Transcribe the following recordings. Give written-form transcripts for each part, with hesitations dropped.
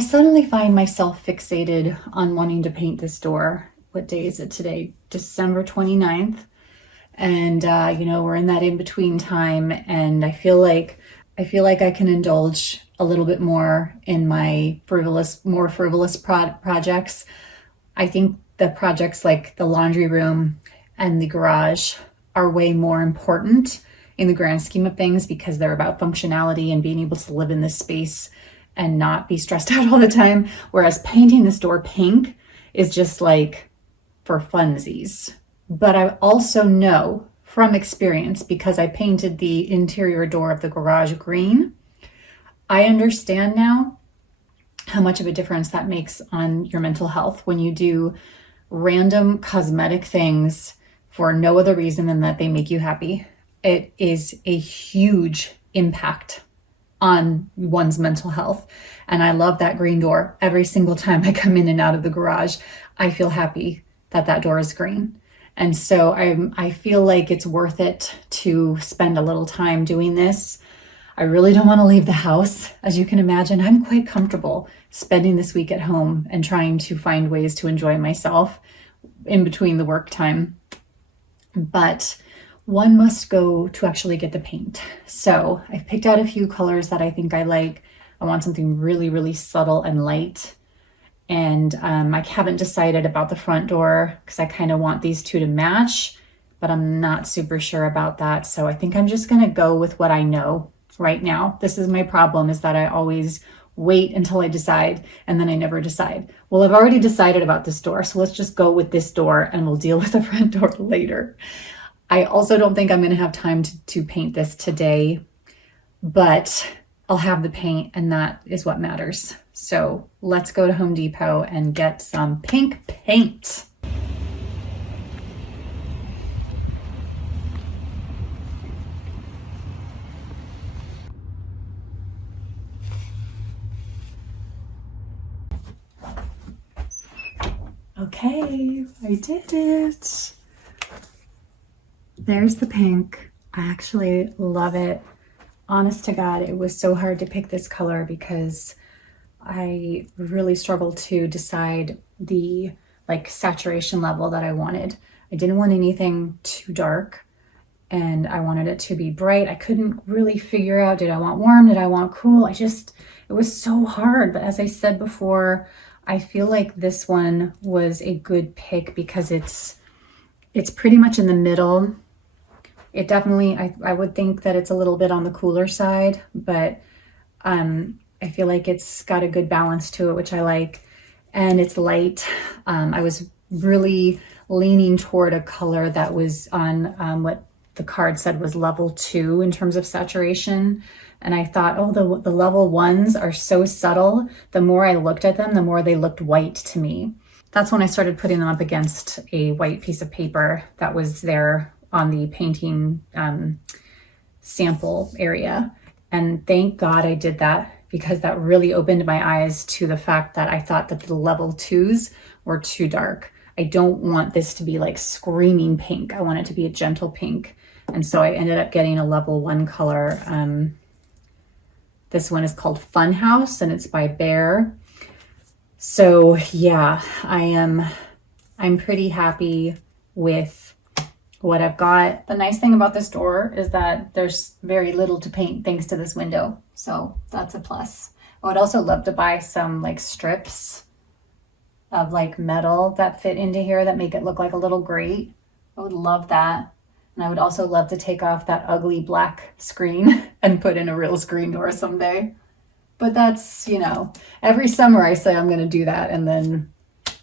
I suddenly find myself fixated on wanting to paint this door. What day is it today? December 29th. And we're in that in-between time, and I feel like I can indulge a little bit more in my more frivolous projects. I think the projects like the laundry room and the garage are way more important in the grand scheme of things because they're about functionality and being able to live in this space and not be stressed out all the time. Whereas painting this door pink is just like for funsies. But I also know from experience, because I painted the interior door of the garage green, I understand now how much of a difference that makes on your mental health when you do random cosmetic things for no other reason than that they make you happy. It is a huge impact on one's mental health. And I love that green door. Every single time I come in and out of the garage, I feel happy that that door is green. And so I feel like it's worth it to spend a little time doing this. I really don't want to leave the house. As you can imagine, I'm quite comfortable spending this week at home and trying to find ways to enjoy myself in between the work time. But one must go to actually get the paint. So I've picked out a few colors that I think I like. I want something really, really subtle and light. And I haven't decided about the front door because I kind of want these two to match, but I'm not super sure about that. So I think I'm just going to go with what I know right now. This is my problem, is that I always wait until I decide and then I never decide. Well, I've already decided about this door, so let's just go with this door and we'll deal with the front door later. I also don't think I'm going to have time to paint this today, but I'll have the paint and that is what matters. So let's go to Home Depot and get some pink paint. Okay, I did it. There's the pink. I actually love it. Honest to God, it was so hard to pick this color because I really struggled to decide the saturation level that I wanted. I didn't want anything too dark and I wanted it to be bright. I couldn't really figure out, did I want warm? Did I want cool? It was so hard. But as I said before, I feel like this one was a good pick because it's pretty much in the middle. It definitely, I would think that it's a little bit on the cooler side, but I feel like it's got a good balance to it, which I like, and it's light. I was really leaning toward a color that was on what the card said was level 2 in terms of saturation. And I thought, oh, the level 1s are so subtle. The more I looked at them, the more they looked white to me. That's when I started putting them up against a white piece of paper that was there on the painting sample area. And thank God I did that, because that really opened my eyes to the fact that I thought that the level 2s were too dark. I don't want this to be like screaming pink. I want it to be a gentle pink. And so I ended up getting a level 1 color. This one is called Fun House and it's by Bear. So yeah, I'm pretty happy with what I've got. The nice thing about this door is that there's very little to paint thanks to this window. So that's a plus. I would also love to buy some strips of metal that fit into here that make it look like a little grate. I would love that. And I would also love to take off that ugly black screen and put in a real screen door someday. But that's, every summer I say I'm going to do that. And then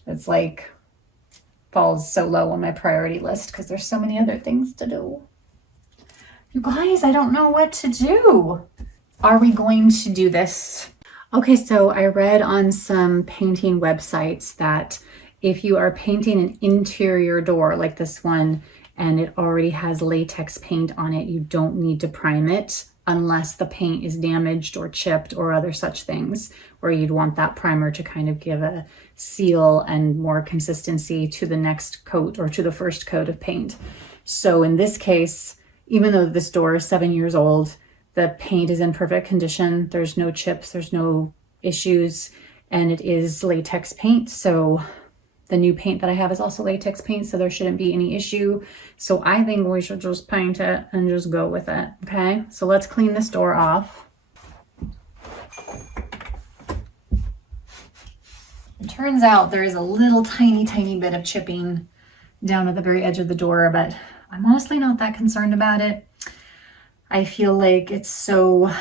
it's falls so low on my priority list because there's so many other things to do. You guys, I don't know what to do. Are we going to do this? Okay, so I read on some painting websites that if you are painting an interior door like this one and it already has latex paint on it, you don't need to prime it unless the paint is damaged or chipped or other such things, where you'd want that primer to kind of give a seal and more consistency to the next coat or to the first coat of paint. So in this case, even though this door is 7 years old, the paint is in perfect condition. There's no chips, there's no issues. and it is latex paint. So the new paint that I have is also latex paint, so there shouldn't be any issue. So I think we should just paint it and just go with it, okay? So let's clean this door off. It turns out there is a little tiny bit of chipping down at the very edge of the door, but I'm honestly not that concerned about it. I feel like it's so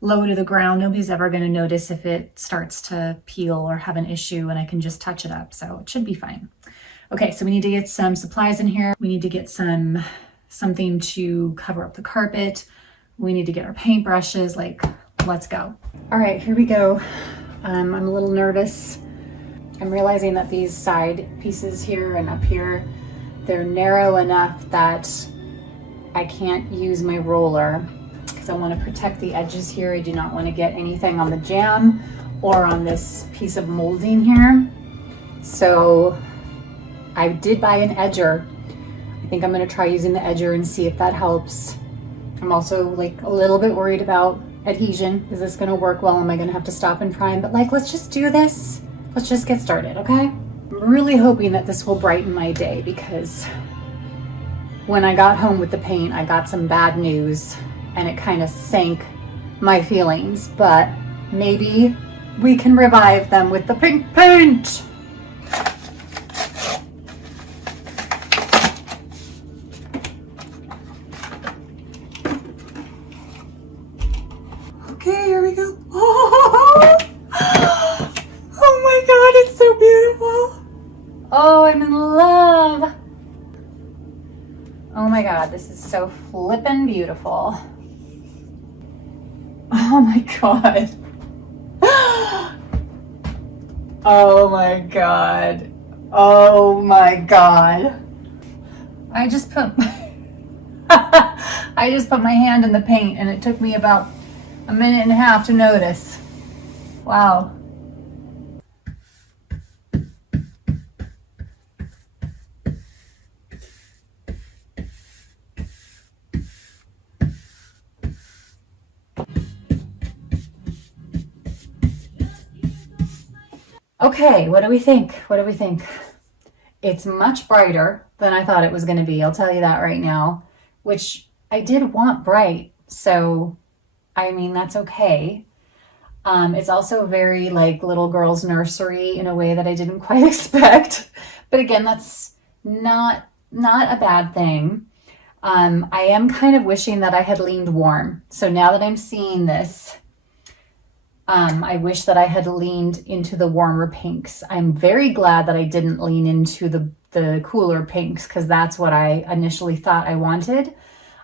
low to the ground. Nobody's ever going to notice if it starts to peel or have an issue, and I can just touch it up. So it should be fine. Okay, so we need to get some supplies in here. We need to get something to cover up the carpet. We need to get our paintbrushes. Like, let's go. All right, here we go. I'm a little nervous. I'm realizing that these side pieces here and up here, they're narrow enough that I can't use my roller because I want to protect the edges here. I do not want to get anything on the jamb or on this piece of molding here. So I did buy an edger. I think I'm going to try using the edger and see if that helps. I'm also like a little bit worried about adhesion. Is this going to work well? Am I going to have to stop and prime? But like, let's just do this. Let's just get started, okay? I'm really hoping that this will brighten my day, because when I got home with the paint, I got some bad news and it kind of sank my feelings, but maybe we can revive them with the pink paint. Okay, here we go. Oh, oh my God, it's so beautiful. Oh, I'm in love. Oh my God, this is so flippin' beautiful. Oh my God. Oh my God. Oh my God. I just put my hand in the paint and it took me about a minute and a half to notice. Wow. Okay, what do we think? What do we think? It's much brighter than I thought it was going to be. I'll tell you that right now, which I did want bright. So, I mean, that's okay. It's also very like little girl's nursery in a way that I didn't quite expect. But again, that's not a bad thing. I am kind of wishing that I had leaned warm. So now that I'm seeing this, I wish that I had leaned into the warmer pinks. I'm very glad that I didn't lean into the cooler pinks, because that's what I initially thought I wanted.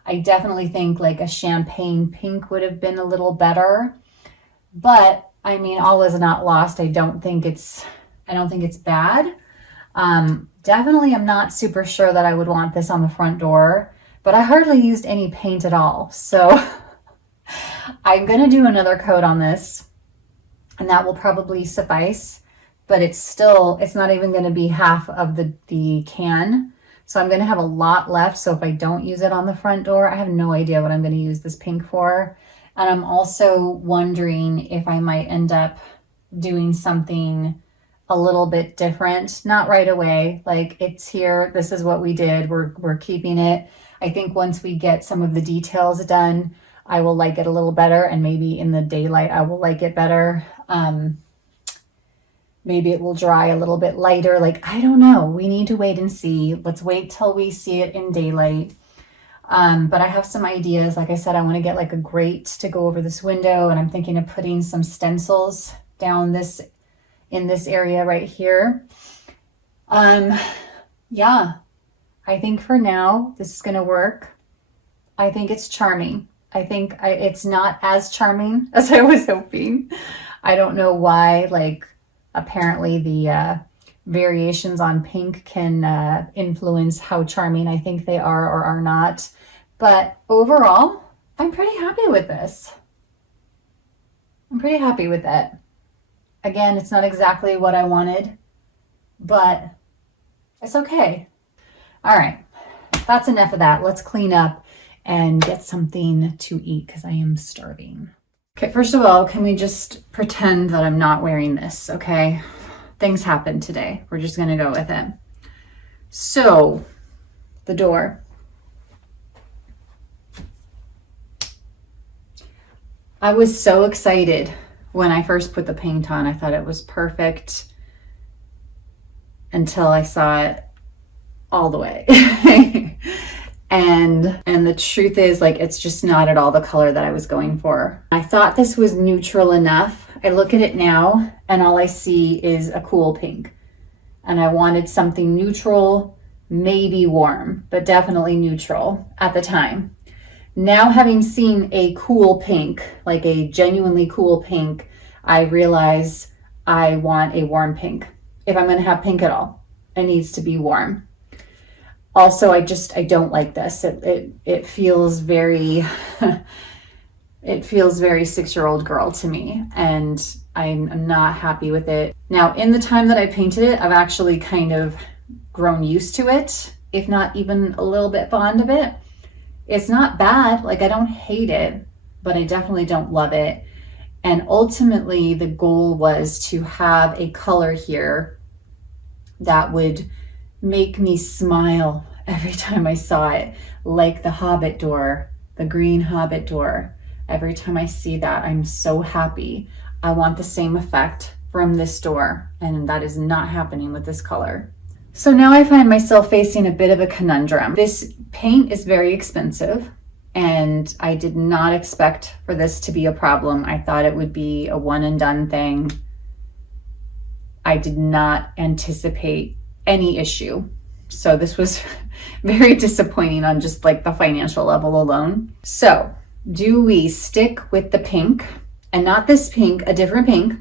I definitely think like a champagne pink would have been a little better. But I mean, all is not lost. I don't think it's bad. Definitely I'm not super sure that I would want this on the front door, but I hardly used any paint at all. So I'm going to do another coat on this, and that will probably suffice, but it's not even going to be half of the can. So I'm going to have a lot left. So if I don't use it on the front door, I have no idea what I'm going to use this pink for. And I'm also wondering if I might end up doing something a little bit different. Not right away. Like, it's here. This is what we did. We're keeping it. I think once we get some of the details done, I will like it a little better. And maybe in the daylight, I will like it better. Maybe it will dry a little bit lighter. Like, I don't know. We need to wait and see. Let's wait till we see it in daylight. But I have some ideas. Like I said, I want to get like a grate to go over this window, and I'm thinking of putting some stencils down in this area right here. Yeah, I think for now, this is going to work. I think it's charming. I think it's not as charming as I was hoping. I don't know why, like, apparently the variations on pink can influence how charming I think they are or are not. But overall, I'm pretty happy with this. I'm pretty happy with it. Again, it's not exactly what I wanted, but it's okay. All right, that's enough of that. Let's clean up and get something to eat because I am starving. Okay, first of all, can we just pretend that I'm not wearing this, okay? Things happened today. We're just gonna go with it. So, the door. I was so excited when I first put the paint on. I thought it was perfect until I saw it all the way. And the truth is, like, it's just not at all the color that I was going for. I thought this was neutral enough. I look at it now and all I see is a cool pink. And I wanted something neutral, maybe warm, but definitely neutral at the time. Now, having seen a cool pink, like a genuinely cool pink, I realize I want a warm pink. If I'm going to have pink at all, it needs to be warm. Also, I don't like this. It feels very, it feels very 6-year-old girl to me, and I'm not happy with it. Now, in the time that I painted it, I've actually kind of grown used to it, if not even a little bit fond of it. It's not bad, like I don't hate it, but I definitely don't love it. And ultimately, the goal was to have a color here that would make me smile every time I saw it, like the Hobbit door, the green Hobbit door. Every time I see that, I'm so happy. I want the same effect from this door, and that is not happening with this color. So now I find myself facing a bit of a conundrum. This paint is very expensive, and I did not expect for this to be a problem. I thought it would be a one and done thing. I did not anticipate any issue. So this was very disappointing on just like the financial level alone. So do we stick with the pink, and not this pink, a different pink?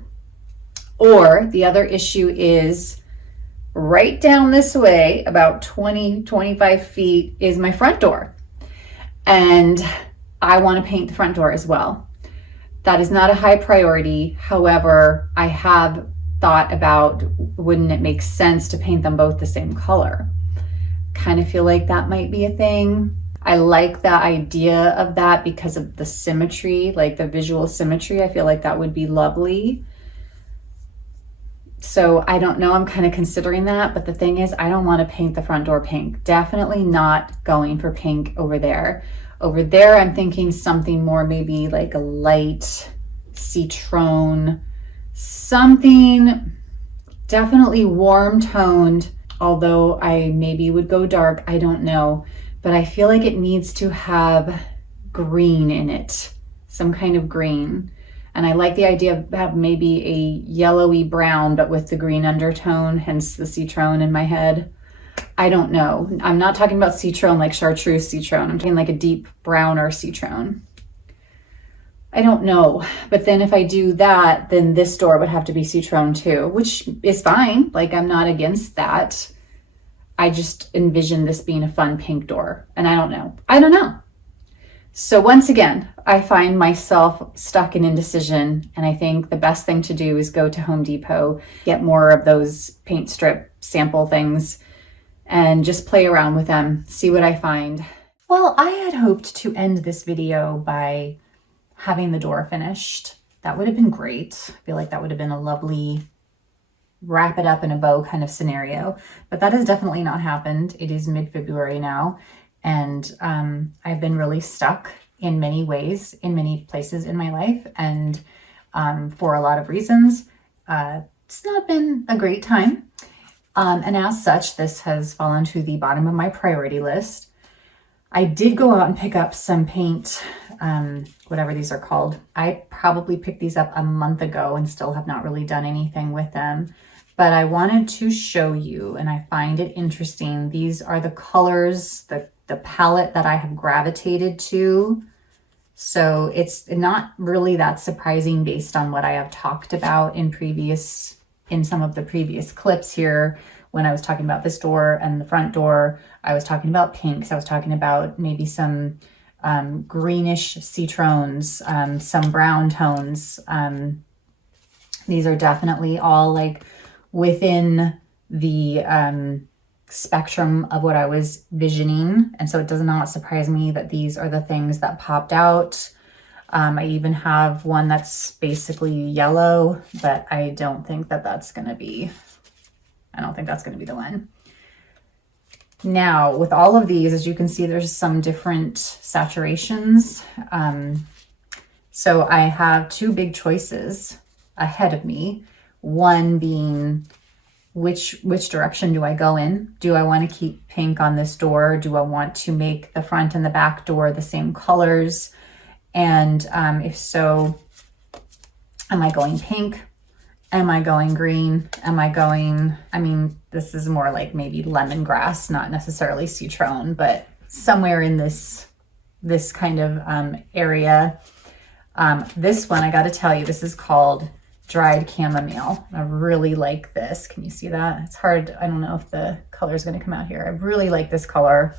Or the other issue is right down this way, about 20-25 feet, is my front door. And I want to paint the front door as well. That is not a high priority. However, I have thought about, wouldn't it make sense to paint them both the same color? Kind of feel like that might be a thing. I like the idea of that because of the symmetry, like the visual symmetry. I feel like that would be lovely. So I don't know, I'm kind of considering that, but the thing is, I don't want to paint the front door pink. Definitely not going for pink over there. Over there, I'm thinking something more, maybe like a light citron, something definitely warm toned, although I maybe would go dark, I don't know. But I feel like it needs to have green in it, some kind of green. And I like the idea of have maybe a yellowy brown, but with the green undertone, hence the citron in my head. I don't know. I'm not talking about citron like chartreuse citron. I'm talking like a deep brown or citron. I don't know. But then if I do that, then this door would have to be citron too, which is fine. Like, I'm not against that. I just envision this being a fun pink door. And I don't know. I don't know. So once again, I find myself stuck in indecision. And I think the best thing to do is go to Home Depot, get more of those paint strip sample things, and just play around with them, see what I find. Well, I had hoped to end this video by having the door finished. That would have been great. I feel like that would have been a lovely wrap it up in a bow kind of scenario, but that has definitely not happened. It is mid-February now, and I've been really stuck in many ways, in many places in my life, and for a lot of reasons. It's not been a great time. And as such, this has fallen to the bottom of my priority list. I did go out and pick up some paint, whatever these are called. I probably picked these up a month ago and still have not really done anything with them. But I wanted to show you, and I find it interesting. These are the colors, the palette that I have gravitated to. So it's not really that surprising based on what I have talked about in some of the previous clips here. When I was talking about this door and the front door, I was talking about pinks. I was talking about maybe some greenish citrons, some brown tones. These are definitely all like within the spectrum of what I was visioning. And so it does not surprise me that these are the things that popped out. I even have one that's basically yellow, but I don't think that that's going to be, I don't think that's going to be the one. Now, with all of these, as you can see, there's some different saturations. So I have two big choices ahead of me. One being, which direction do I go in? Do I want to keep pink on this door? Do I want to make the front and the back door the same colors? And if so, am I going pink? Am I going green? Am I going, I mean, this is more like maybe lemongrass, not necessarily citron, but somewhere in this kind of area. This one, I got to tell you, this is called dried chamomile. I really like this. Can you see that? It's hard. I don't know if the color is going to come out here. I really like this color.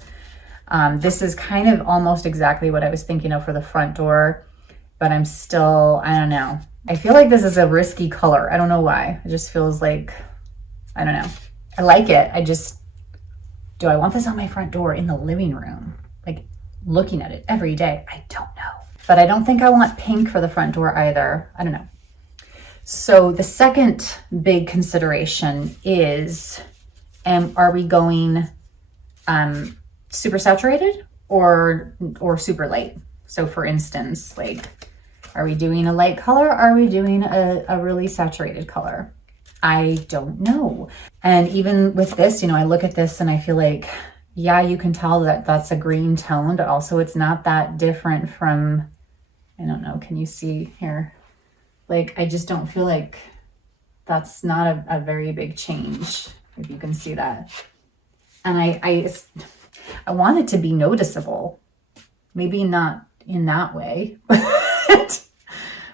This is kind of almost exactly what I was thinking of for the front door, but I'm still, I don't know. I feel like this is a risky color. I don't know why. It just feels like, I don't know. I like it. Do I want this on my front door in the living room? Like looking at it every day? I don't know. But I don't think I want pink for the front door either. I don't know. So the second big consideration is, are we going super saturated or super light? So for instance, like, are we doing a light color? Or are we doing a really saturated color? I don't know. And even with this, I look at this and I feel like, yeah, you can tell that that's a green tone, but also it's not that different from, I don't know, can you see here? Like, I just don't feel like that's not a very big change, if you can see that. And I want it to be noticeable. Maybe not in that way,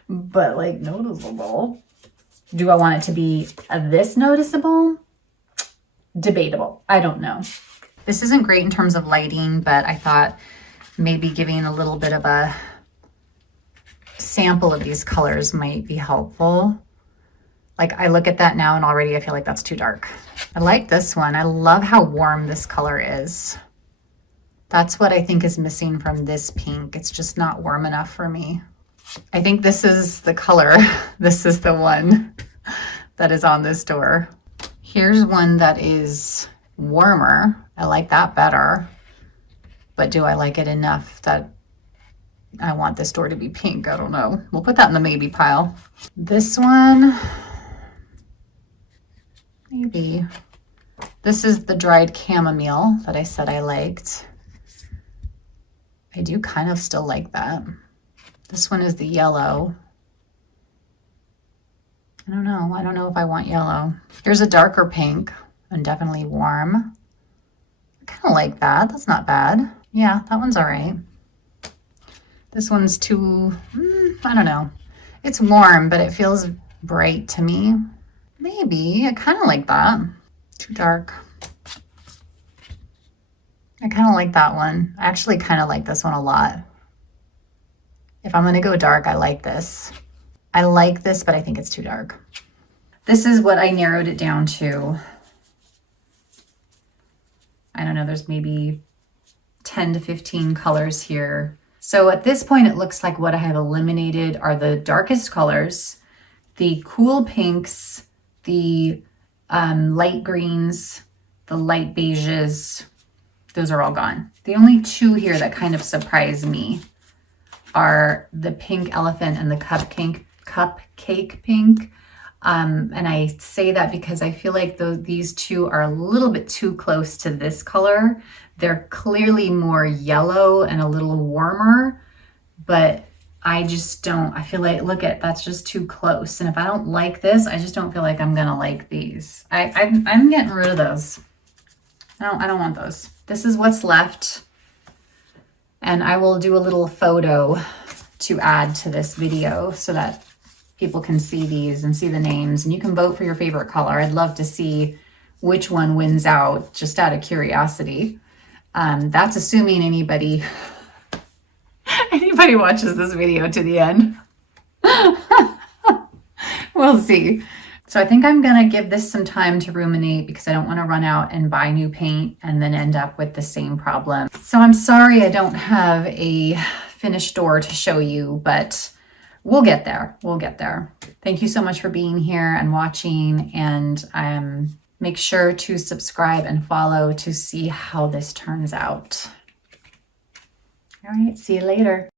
but like noticeable. Do I want it to be this noticeable? Debatable. I don't know. This isn't great in terms of lighting, but I thought maybe giving a little bit of a sample of these colors might be helpful. Like, I look at that now and already I feel like that's too dark. I like this one. I love how warm this color is. That's what I think is missing from this pink. It's just not warm enough for me. I think this is the color. This is the one that is on this door. Here's one that is warmer. I like that better. But do I like it enough that I want this door to be pink? I don't know. We'll put that in the maybe pile. This one, maybe. This is the dried chamomile that I said I liked. I do kind of still like that. This one is the yellow. I don't know. I don't know if I want yellow. Here's a darker pink and definitely warm. I kind of like that. That's not bad. Yeah, that one's all right. This one's too, I don't know. It's warm, but it feels bright to me. Maybe. I kind of like that. Too dark. I kind of like that one. I actually kind of like this one a lot. If I'm going to go dark, I like this. I like this, but I think it's too dark. This is what I narrowed it down to. I don't know, there's maybe 10 to 15 colors here. So at this point, it looks like what I have eliminated are the darkest colors, the cool pinks, the light greens, the light beiges. Those are all gone. The only two here that kind of surprise me are the pink elephant and the cupcake pink. And I say that because I feel like these two are a little bit too close to this color. They're clearly more yellow and a little warmer, but I just don't, I feel like, that's just too close. And if I don't like this, I just don't feel like I'm gonna like these. I'm getting rid of those. I don't want those. This is what's left. And I will do a little photo to add to this video so that people can see these and see the names, and you can vote for your favorite color. I'd love to see which one wins out, just out of curiosity. That's assuming anybody watches this video to the end. We'll see. So I think I'm gonna give this some time to ruminate because I don't want to run out and buy new paint and then end up with the same problem. So I'm sorry I don't have a finished door to show you, but we'll get there. We'll get there. Thank you so much for being here and watching, and make sure to subscribe and follow to see how this turns out. All right, see you later.